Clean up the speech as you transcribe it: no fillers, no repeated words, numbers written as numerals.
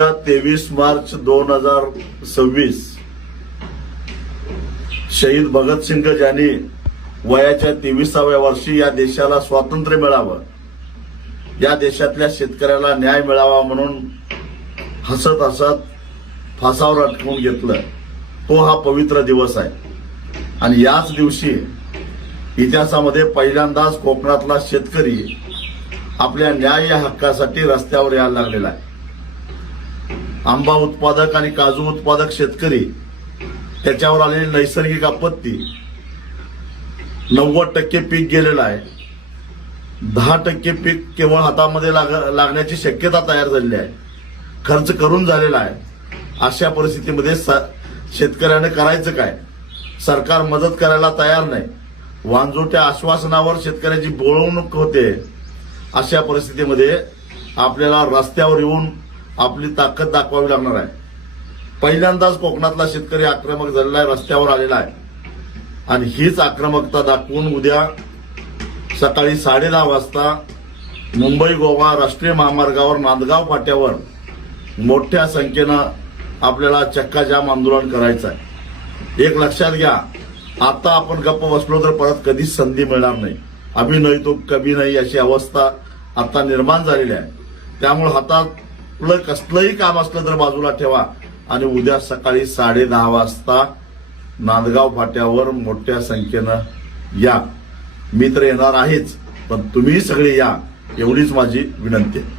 23 मार्च 2026 शहीद भगतसिंग यांनी वयाच्या 23व्या वर्षी या देशाला स्वातंत्र्य मिळावं, या देशातल्या शेतकऱ्याला न्याय मिळावा म्हणून हसत हसत फासावर अटकवून घेतलं. तो हा पवित्र दिवस आहे आणि याच दिवशी इतिहासामध्ये पहिल्यांदाच कोकणातला शेतकरी आपल्या न्याय या हक्कासाठी रस्त्यावर यायला लागलेला आहे. आंबा उत्पादक आणि काजू उत्पादक शेतकरी त्याच्यावर आलेली नैसर्गिक आपत्ती 90% पीक गेलेलं आहे. 10% पीक केवळ हातामध्ये लागण्याची शक्यता तयार झालेली आहे. खर्च करून झालेला आहे. अशा परिस्थितीमध्ये शेतकऱ्याने करायचं काय? सरकार मदत करायला तयार नाही. वांजोट्या आश्वासनावर शेतकऱ्याची बोळवणूक होते. अशा परिस्थितीमध्ये आपल्याला रस्त्यावर येऊन आपली ताकद दाखवावी लागणार आहे. पहिल्यांदाच कोकणातला शेतकरी आक्रमक झालेला आहे, रस्त्यावर आलेला आहे आणि हीच आक्रमकता दाखवून उद्या सकाळी 10:30 वाजता मुंबई गोवा राष्ट्रीय महामार्गावर नांदगाव फाट्यावर मोठ्या संख्येनं आपल्याला चक्काजाम आंदोलन करायचं आहे. एक लक्षात घ्या, आता आपण गप्प बसलो तर परत कधीच संधी मिळणार नाही. अभी नाही तो कभी नाही अशी अवस्था आता निर्माण झालेली आहे. त्यामुळे हातातलं कसलंही काम असलं तर बाजूला ठेवा आणि उद्या सकाळी 10:30 वाजता नांदगाव फाट्यावर मोठ्या संख्येनं या. मी तर येणार आहेच, पण तुम्ही सगळे या एवढीच माझी विनंती आहे.